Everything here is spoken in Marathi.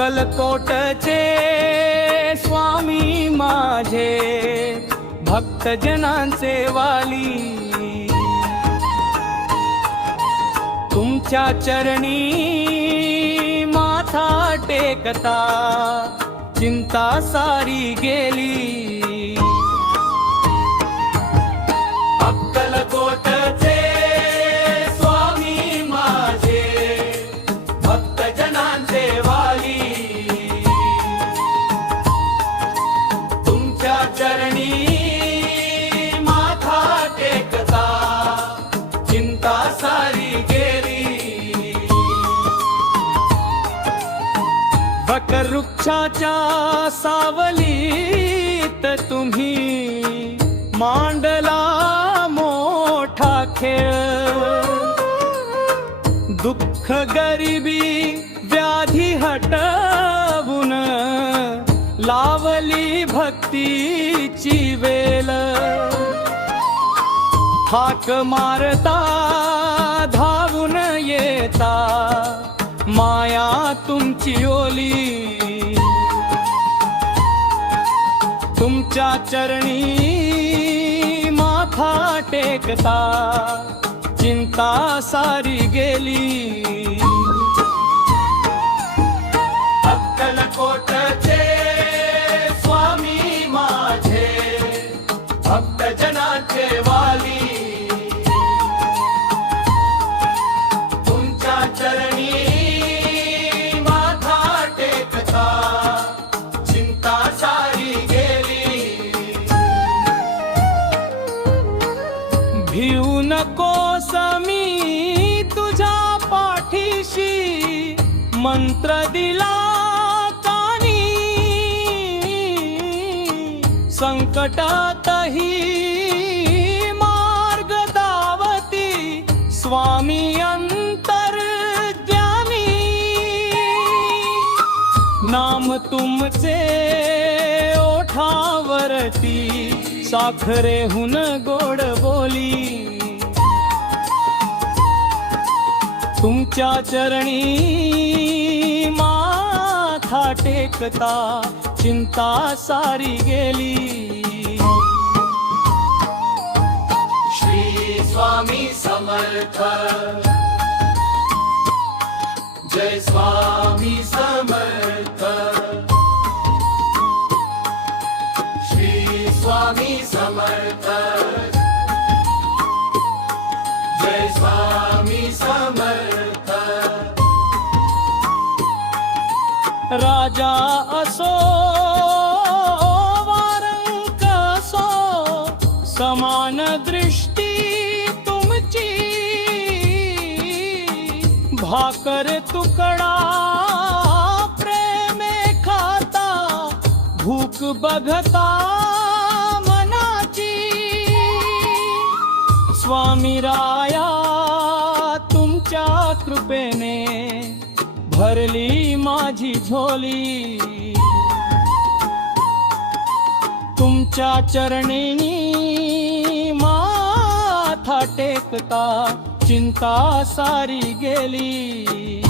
अक्कलकोटचे स्वामी माझे भक्तजनांचे वाली. तुमच्या चरणी माथा टेकता चिंता सारी गेली. वृक्षाच्या सावलीत तुम्ही मांडला मोठा खेळ. दुःख गरिबी व्याधी हटवून लावली भक्तीची वेल. हाक मारता धावून येता माया तुमची ओली तुमच्या चरणी माथा टेकता. चिंता सारी गेली. भिऊ नकोस मी तुझ्या पाठीशी. मंत्र दिला कानी संकटातही मार्ग दावती. स्वामी अंतर्ज्ञानी. नाम तुमचे ओठावरती. साखरेहून गोड बोली. तुमच्या चरणी माथा टेकता चिंता सारी गेली. श्री स्वामी समर्थ. जय स्वामी स्वामी समर्थ। जय स्वामी समर्थ। राजा असो वारंक असो समान दृष्टी तुमची। भाकर तुकडा प्रेमे खाता भूक बघता स्वामी राया तुमच्या कृपेने भरली माझी झोली. तुमच्या चरणीनी माथा टेकता चिंता सारी गेली.